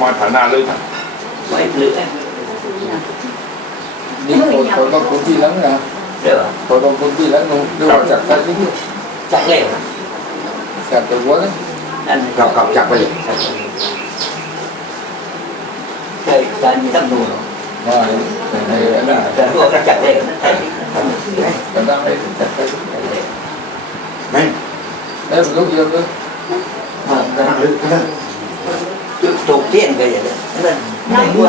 มาฐานะเลยค่ะไม่เหลือ นี่คนคนต้องคนที่หลังนะเด้อคนต้องคนที่หลังหนูดูจากการที่จักเร็วจากตัววัวนะนั่นกับกับจักไปเลยเคยการมีตั้งดูมาในในนั้นแต่พวกก็จักเร็วนั่นใช่ก็ได้จากไปไม่เอ้ยลูกเยอะเลย นั่งลึกนั่งถูกเตี้ยนไปอย่างนั้นนั่นไม่ด้ว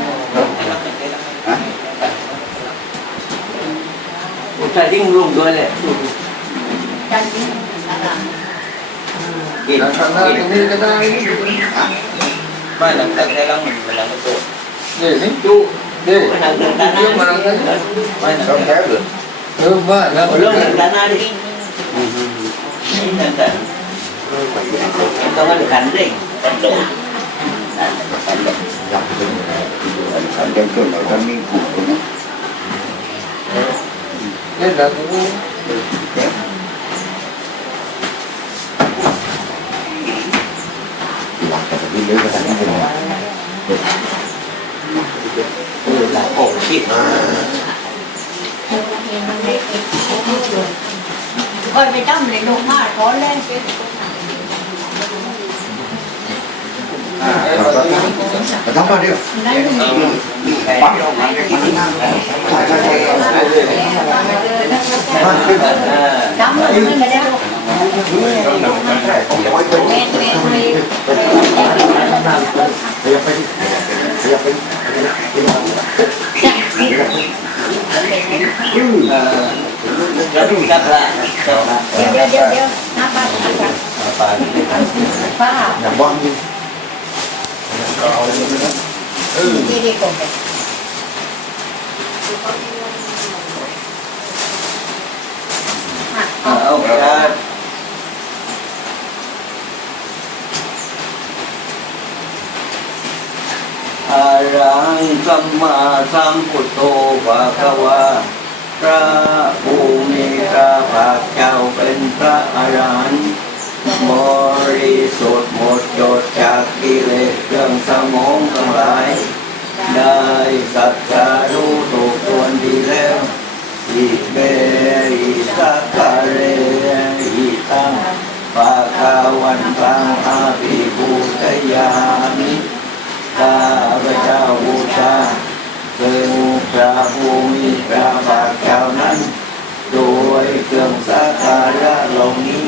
มนี้ túi rồi túi rồi đông ติด bạc ลมมากไม่ดูว่ามันดูดูเด็กหมาทำไร cách cách cách cách เขาไม่เอาหนังมือมือเสียแต่ไหนความจำกับนี่โอ้เป็นสารใช่ป่าวว่าจะดัง nhưng cô cái lắm để cô cô เกี่ยวอะไรกันเด็กดีหมอการนองหมดทั้งนั้นผู้ชายยิ่งรุ่งด้วยเลยกินทางหน้าตรงนี้ก็ได้ไม่หลังจากได้แล้วมันเวลามันโตนี่นี่ดูนี่ไม่หลังจากการเรื่องมาแล้วกันไม่หลัง không thế được เออว่าแล้วเรื่องจากกา รดิแต่ mày cái này ต้องมันขันดิโดด làm cái anh đem cơm vào trong miếng củ của nó นี่นะกู làm cái đi lấy cái thằng này คือหลังโอ้ชิด Rồi về trong lấy đồ mà có lên Mà đóng vào đi Đấy thì bắt đầu mà cái thằng nào lại ra đây Đóng rồi mới lấy đồ không nói tôi Men men men bây giờ phải đi bây giờ phải đi แล้วดูจักละ Điêu điêu điêu điêu Nó bắt Phá nhà bom đi Đi đi cùng เอาละอะรังสัมมาสัมพุทโธภะคะวาพระภูมิพระภาคเจ้าเป็นพระอรหันต์บริสุทธิ์หมดจดจากกิเลสเครื่องสมองทั้งหลาย ได้สัจจารู้ถูกควรดีแล้วอิเบอิสักะเรอิตังปะกาวันตังอาภิภูตยามิข้าพระเจ้าบูชาซึ่งพระภูมิพระภาคเจ้านั้น โดยเครื่องสักการะเหล่านี้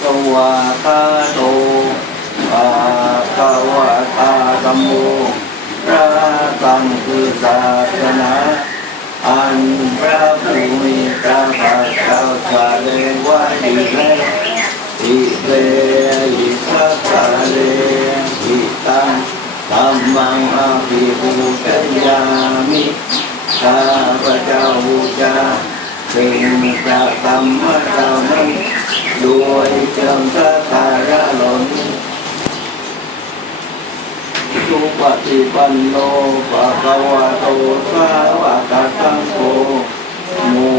สวาคาโตปาคาวาคาตั มโมพระตังคือศาสนาอันพระภูมิพระภาคเจ้าแสดงไว้ดีแล้วอิเรอิสักกะเรอิตังธัมมังอาภิภูตยามิข้าพระเจ้าบูชาเป็นพระธรรมเจ้านั้นด้วยเครื่องสักการะเหล่านี้สุ ปฏิปันโนภะคะวะโตสาวกสังโฆมู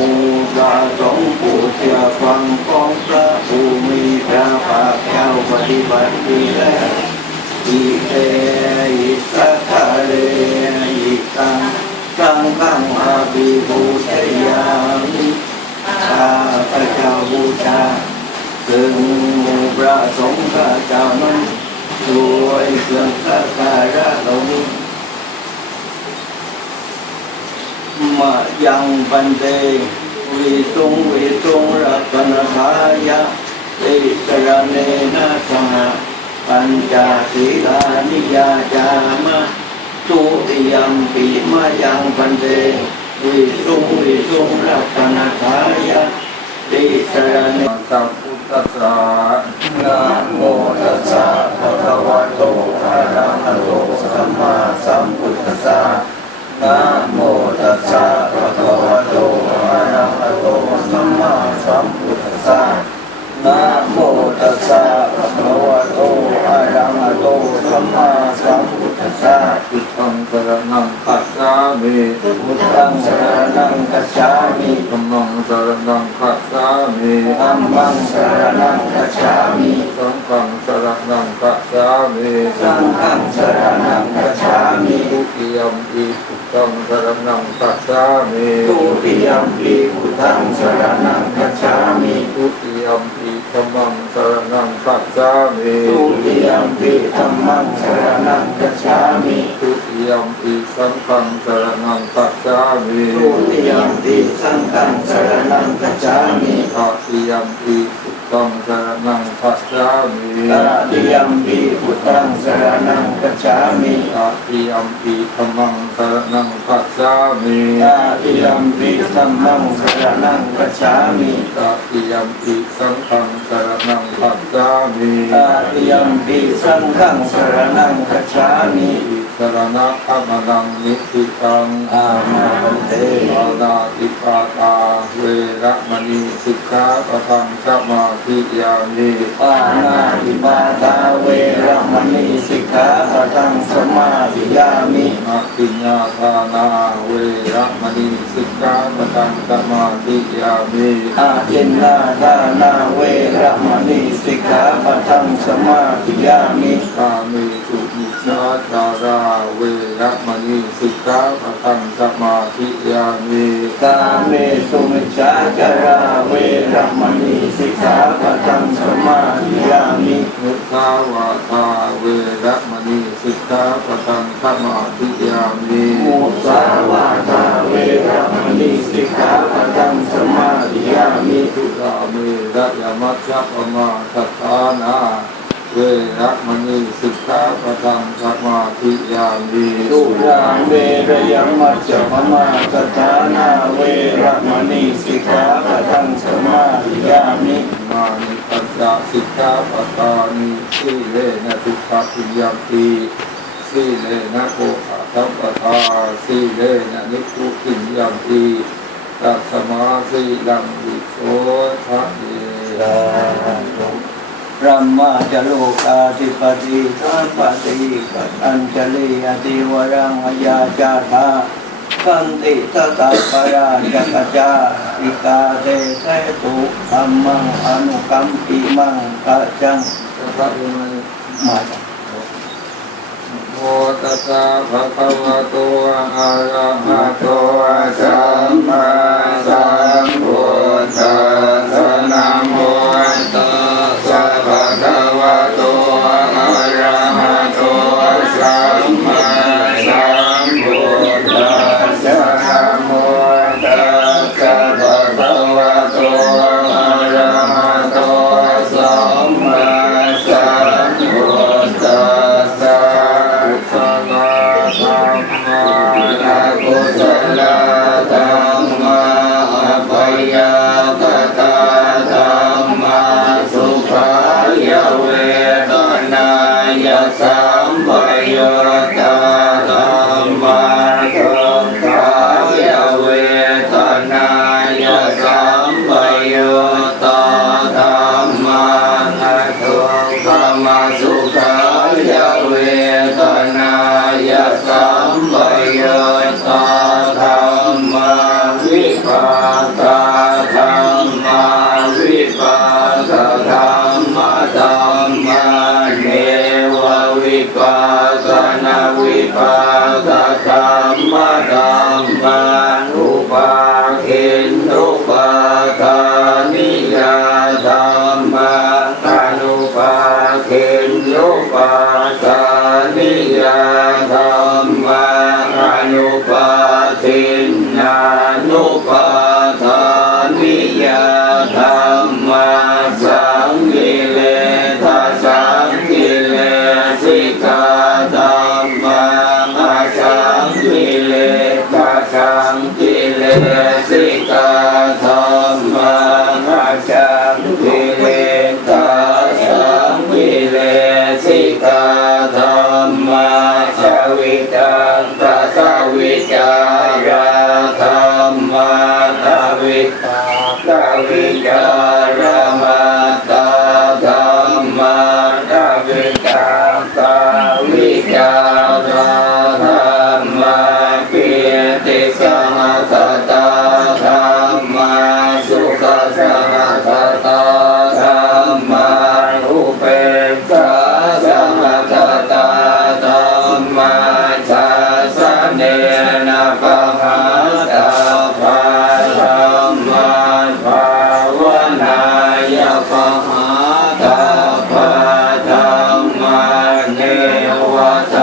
กาสงผู้เชื่อฟังของพระภูมิพระภาคเจ้าปฏิบัติดีแล้วอิเตอิสักขะเรอิตังสังฆังอาภิภูชยามิข้าพระเจ้าบูชาซึ่งพระสงฆ์พระเจ้านั้น ด้วยเครื่องสักการะเหล่านี้มายังปันเตวิสุงวิสุงรัตนทายะติสรเนนะสหปัญจศีลานิยาจามะตุติยมปีมายังปันเตวิสุงวิสุงรัตนทายะติสรเนสัมพุท ธัสสะนะโมตัสสะภะคะวะโตอะระหะโตสัมมาสัมพุทธัสสะนะโมตัสสะภะคะวะโตอะระหะโตสัมมาสัมพุทธัสสะนะโมตัสสะภะคะวะโตอะระหะโตสัมมา พุทธังสรณังคัจฉามิพุทธังสรณังคัจฉามิธัมมังสรณังคัจฉามิธัมมังสรณังคัจฉามิสังฆังสรณังคัจฉามิสังฆังสรณังคัจฉามิทุติยมปีพุทธังสรณังคัจฉามิตุติยมปีพุทธังสรณังคัจฉามิทุติยมปีธัมมัง สรณังคัจฉามิตุติยมปีธัมมังสรณังคัจฉามิทุติยมปีสังฆังสรณังคัจฉามิตุติยมปีสังฆังสรณังคัจฉามิตติยมปีพุทธังสรณังคัจฉามิตติยมปีพุทธังสรณังคัจฉามิตติยมปีธัมมังสรณังคัจฉามิตติยมปีธัมมังสรณังคัจฉามิตติยมปีสังฆังสรณัง คัจฉามิตติยมปีสังฆังสรณังคัจฉามิอิสรณะขมนังนิสิตังอามาเตปานาติปาตา เวระมณีสิกขาปะทังสมาธิยามิปานาติปาตาเวรมณีสิกขาปะทังสมาธิยามินักปิญญาทานาเวระมณีสิกขาปะทังสมาธิยามิอาทินนาทานาเวรมณีสิกขาปะทังสมาธิยามิกามิสุมิชาจาราเวระมณีสิกขาปะทังสมาธิยามิ กาเมสุมิ จฉาจาราเวรมณีสิกขาปะทังสมาธิยามิมุสาวาทาเวระมณีสิกขาปะทังสมาธิยามิมุสาวาทาเวรมณีสิกขาปะทังสมาธิยามิทุลาเมระยมัจจปมาทัฏฐานา เวระมณีสิกขาปะทังสมาธิยามิตุราเวรยมัจจปมาสถานาเวรมณีสิกขาปะทังสมาธิยามิมานิปัญจสิกขาปะตานิสีเลนะทุกขปิญาติสีเลนะโภคะทัพปทาสีเลนะนิพพุปิญาติตัสมาสีลังวิโสทะเย รัมมาจโลกาธิปติสัพพติปัตัญจลีอติวรังอยาจาธาสันติสตาปราจักจาอิกาเตเสตุธรรมังอนุกัมปิมังกัจจังจะทำยังไงมาโมตัสสะภะคะวะโตอะระหะโตสัมมาสัมพุทธัส สัมปยุตตาธรรมะสุขายเวทนายสัมปยุตตาธรรมะทุกขมาสุขายเวทนายสัมปยุตตาธรรมะวิปากาธรรมะวิปากา นิ เทวะ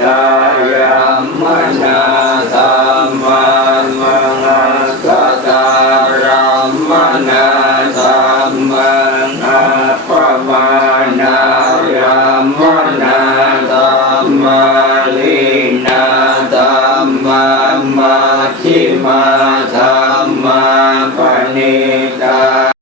哎。